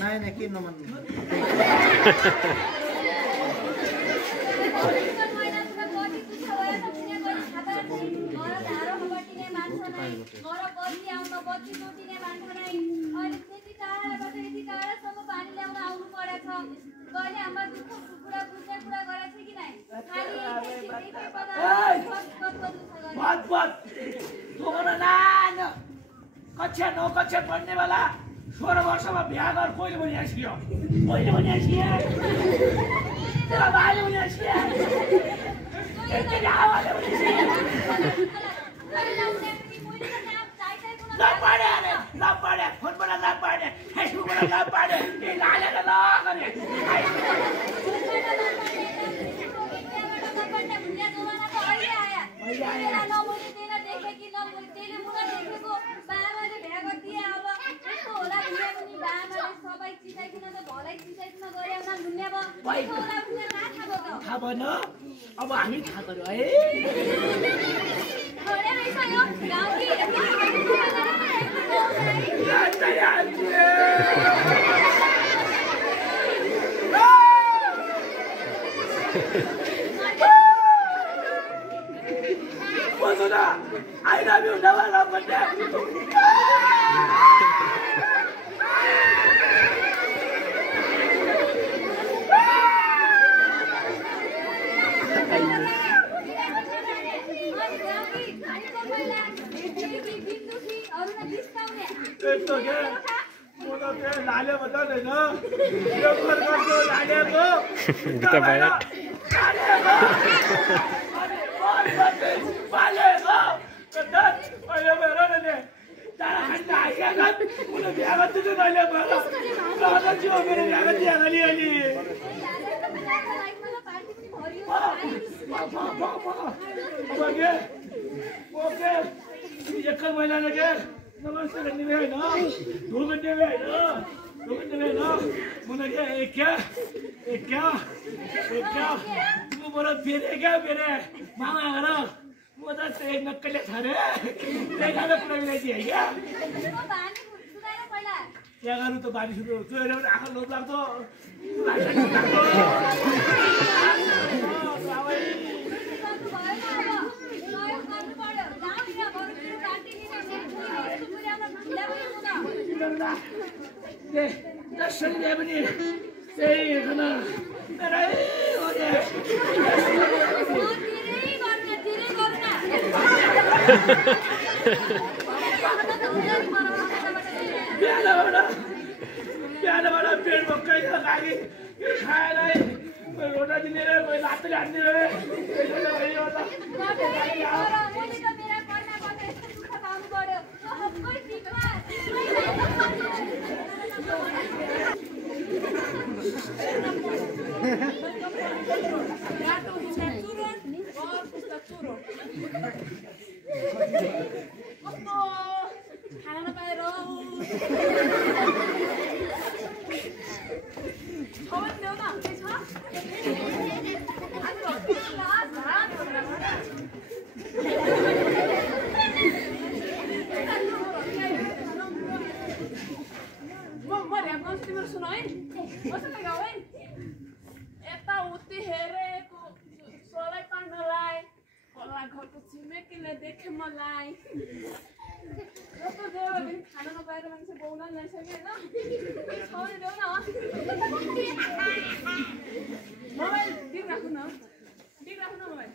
नहीं के नमन कक्षा 9 कक्षा पढ्ने बेला 16 वर्षमा बिहा गर कोइले पनि आइसक्यो कोइले पनि आइसक्यो तेरा भाइले पनि आइसक्यो आवाजले पनि लापाडे फोनबाट लापाडे फेसबुकबाट लापाडे ए लालेर ल गरे थाहा भएन अब हामी थाहा गर्यो है I love you, never love me. लाले बता देना ये कर दो लाले को गीता भाई पाले को कदर ओले मेरा ने तारा खंडा आया का उन्हें बियाह तुझे लाले बाला लाले जो मेरे बियाह दिया गली गली ओके ओके ये कर महिला लगे नमस्ते करने में है ना 2 घंटे में है ना 2 घंटे में ना मुझे क्या तू बोला फिर क्या मेरे मामा करो मुझे से नक्कले थारे देखा तो पूरा मिला जी है क्या क्या करूँ तो बारिश शुरू तो ये लोग आखिर लोग लाग तो ये दर्शन दे बनी सही है ना मेरा ही हो गया प्याला वाला पेड़ मक्का ही लगा के खाया नहीं कोई रोटा नहीं रहे कोई लात नहीं रहे नहीं होता देखे मलाई खाना नपाएर मान्छे बोल्न नसक्यो होइन देऊ न मोबाइल दिइराख्नु न मोबाइल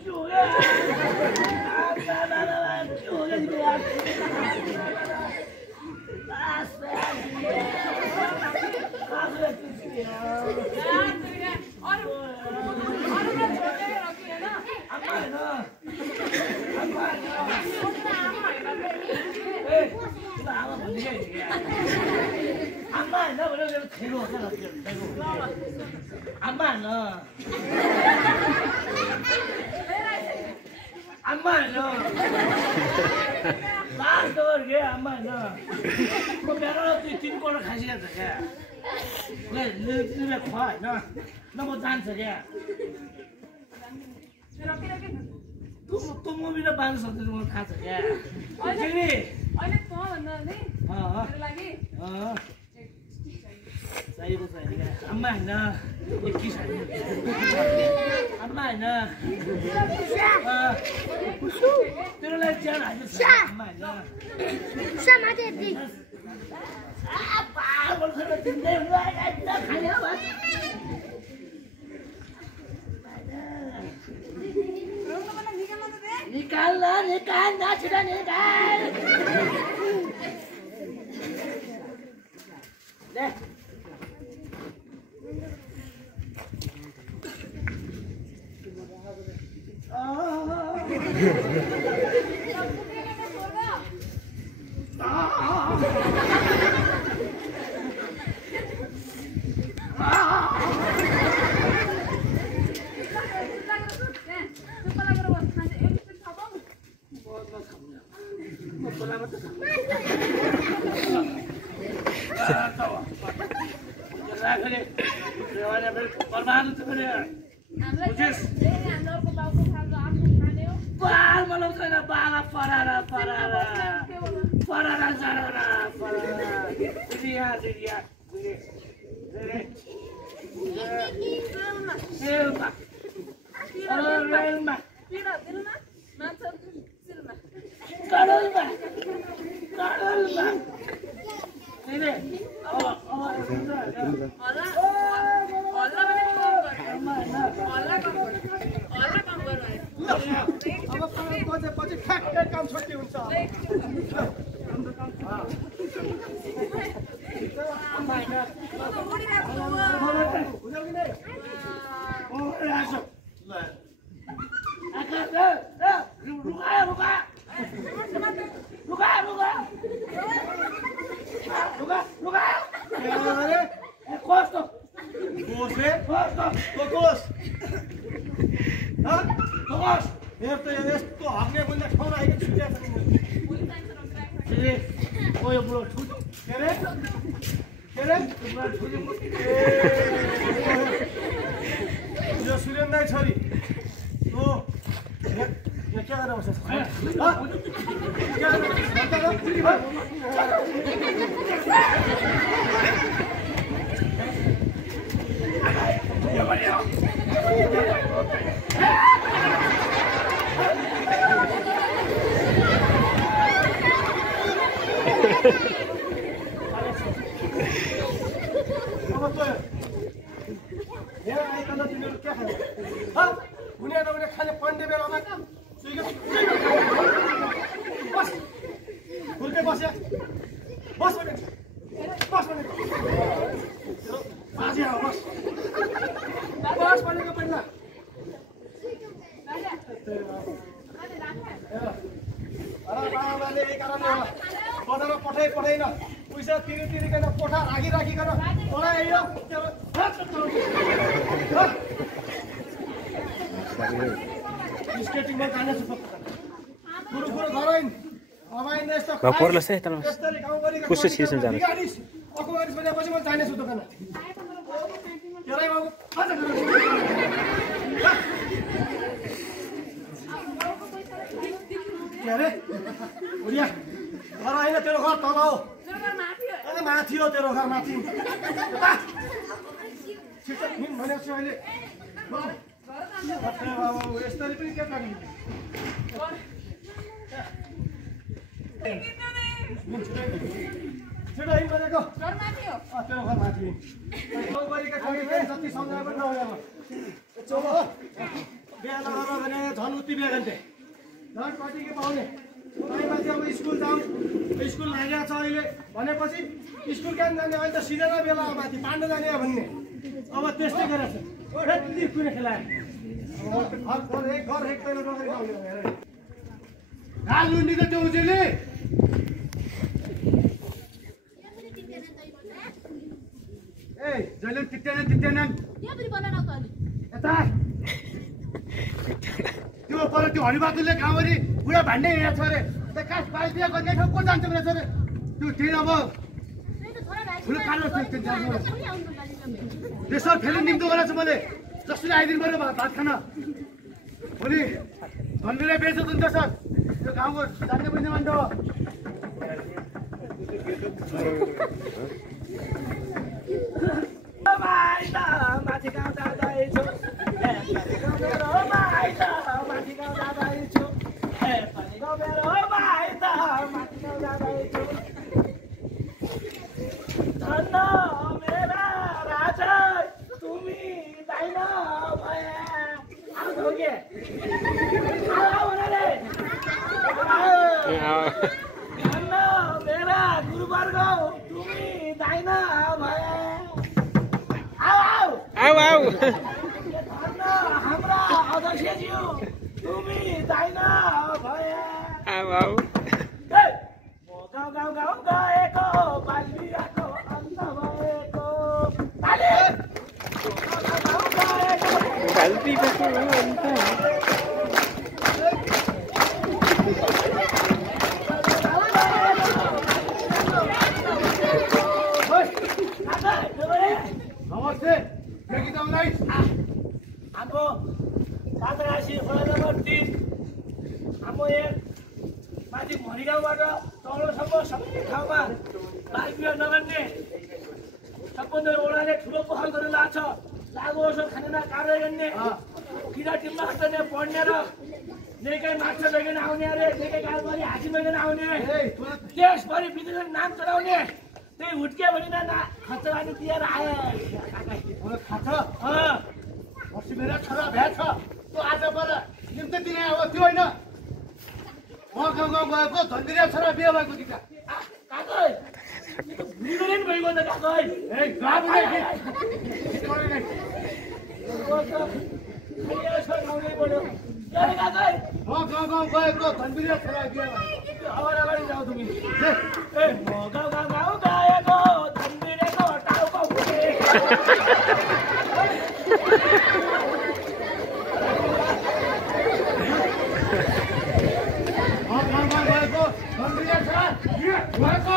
क्यों है? Porlo sai tan kusu छिर्छन् जानु तेरो घर तल हो अरे माथि हो तेरो घर माथि भनेको छु अहिले यसरी पनि के गर्ने छिटो हिँड भनेको तेरो घर माथि गाउँघरिका छोरीले जति सम्झाए पनि नहुने चलो बिहा नगर भने झन् उति बिहा गन्थे झन् कतिकै पाउने माथि अब स्कुल जाउँ स्कुल लागेको छ अहिले भनेपछि स्कुल क्यान जाने अहिले त सिधै बेला माथि पाण्डे जाने भन्ने अब त्यस्तै गरेछ यति कुनै खेलायो घर एक पहिलो नगरी आउने राजुन्डीको त्यो उजेले ए जहिले टिटेनन् यता त्यो पर त्यो हरिबहादुरले गाउँभरि बुढा भान्डे हिँडेको छ अरे त कास बाल बिहा गर्ने ठाउँ को जान्छ भनेर छ त्यो ट्रेन अब ठुलो कालो त्यसो फेरि निम्तो गरेको छु मैले जसरी आइदिनु पऱ्यो भात खान भोलि धन्यले बेच्नु हुन्छ सर त्यो गाउँको जान्ने बुझ्ने मान्छे हो माथि गाउँ जाँदैछु माथि गाउँ जाँदैछु धन्न मेरा राजा तुमी दाइन भए धन्न मेरा गुरुवर्ग तुमी दाइन भए आऊ धन्न हाम्रा अध्यक्षज्यू तुमी दाइन भए आऊ गाउँ गएको बालियाको अन्त भएको नमस्ते हाम्रो पात्रराशि वडा नम्बर 3 हाम्रो एक माथि मरिगाउँबाट तलसम्म सबै ठाउँमा बालबिहा नगर्ने सम्बन्ध ओडाले ठुलो पहल गरेर लाग्छ लागु असर खानेर कारवाही गर्ने किरा टिममा गर्ने पढ्ने र नेकै माछा लगेर आउने अरे नेकै गाउँभरि हाजी लगेर आउने देशभरि विदेशमा नाम चढाउने त्यही हुट्क्यो भने खचरानी दिएर आयो अस्ति मेरो छोरा भ्या छ त्यो आज बर निम्ति दिने अब त्यो होइन म गाउँ गएको धन्दिरिया छोरा बिहे भएको दिका काकै भुलिँदैन भइगयो त काकै ए गाबु नै म गाउँ गएको धन्दिरिया छोरा बिहे भएको अगाडि जाऊ तिमी ए म गाउँ गएको धन्दिरेको टाउको फुटे गएको धन्दिरिया छोरा बिहे भएको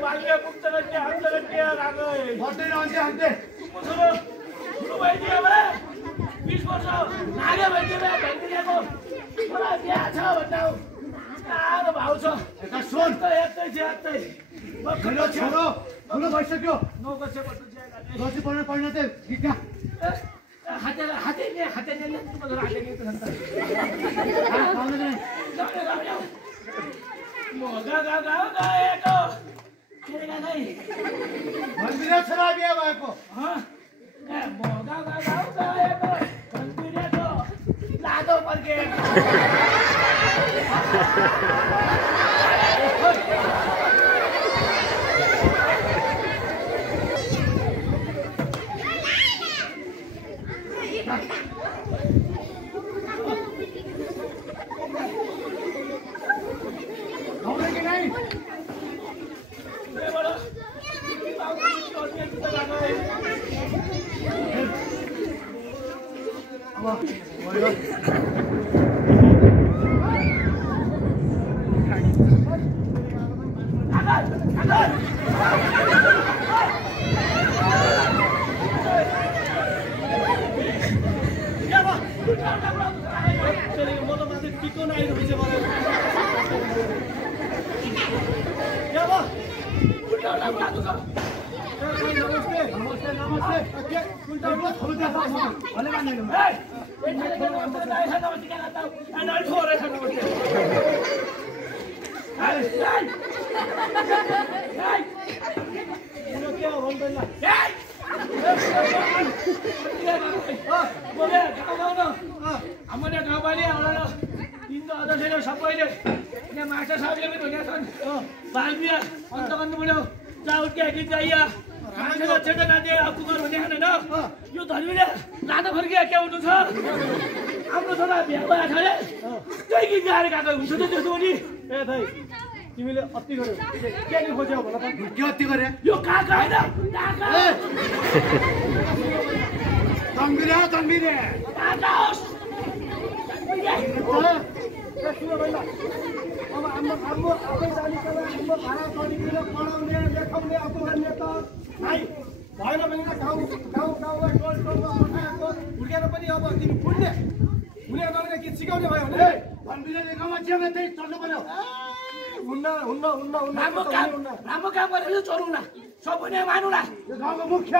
बालिया मुक्त करते हम करते काकै मर्दै रहन्छ हान्ते ठुलो भइदियो भने 20 वर्ष नागे भइदियो धन्दिरियाको छोरा बिहा छ भन्दा सानो भाउ छ यता सुन यतै मेरो छोरो ठुलो भइसक्यो 9 वर्षको तुझ्या दसैँ पढ्न त गीतका हाते गएको धन्दिरिया छोरा बिहे भएको लादो पर्के को नहीं रुचे वाले क्या वो उल्टा उल्टा बुला दो नमस्ते नमस्ते नमस्ते उल्टा उल्टा खोल दे भले मान्ने लो ए नमस्ते क्या करता हूं एनर्जी हो रहा है नमस्ते हाय हाय ये क्या हो रहा है बोले गाउँ हाम्रो गाउँपालि हाम्रो तिनको अध्यक्षले सबैले यहाँ मास्टर साहबले पनि भनेका छन् बाल बिहा अन्त गर्नु पर्यो चाउट क्या गीत गाइया मान्छेले चेतना दिए कुमार भन्ने होइन यो धर्मीले लाँदा फर्किया के हुनु छ हाम्रो छोरा बिहा भएको छ अरे त्यही गीत गाएर गएको हुन्छ त त्यस्तो पनि ए दाइ तिमीले अति गर्यो के नि खोज्यौ भन त के अति गरे यो काका होइन काका तन्बिरे काका होस् सुन भइला अब हाम्रो आफै जानिकन हाम्रो भाडा गरिकन पढाउने लेखाउने अथवा गर्ने त भाइ भएन भने त गाउँमा टोलमा पठाएको हुर्केर पनि अब तिमी फुट्ने हुने नहुने गीत सिकाउने भयो भने तन्बिरे गाउँमा जेमा त्यही चल्नु पर्यो हुन्न राम्रो काम गरेर चलौँ सबैले मानौँ यो गाउँको मुख्य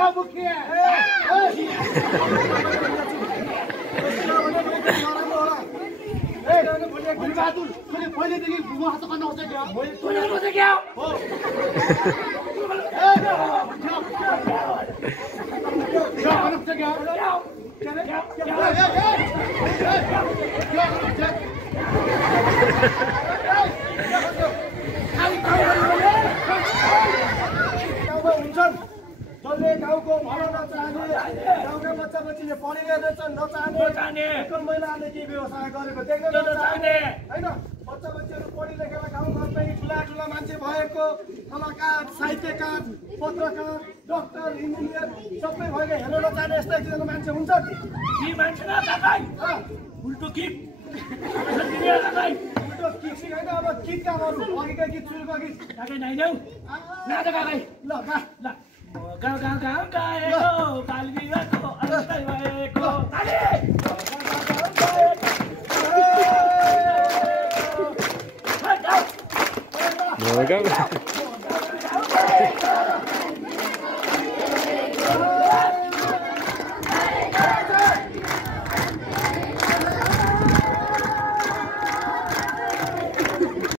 बहादुर पहिलेदेखि हात गर्न आउँछ क्या गाउँमा हुन्छन् जसले गाउँको भलो नचाहने गाउँका बच्चा बच्चीले पढिने रहेछन् नचाहने महिलाले केही व्यवसाय गरेको देख्न नचाहने होइन बच्चा बच्चीहरू पढि लेखेर गाउँ घरमै ठुला मान्छे भएको कलाकार साहित्यकार पत्रकार डाक्टर इन्जिनियर सबै भएको हेर्न नचाहने यस्ता एकजना मान्छे हुन्छ यी मान्छे उल्टो किक उल्टो किक सिकाइन अब गीत गाउनु अघिका गीत सुरुको गीत काकै नाइदेऊ नाच काकै ल गा ल गाउँ गाएको बाल बिहाको अवस्था भएको There we go.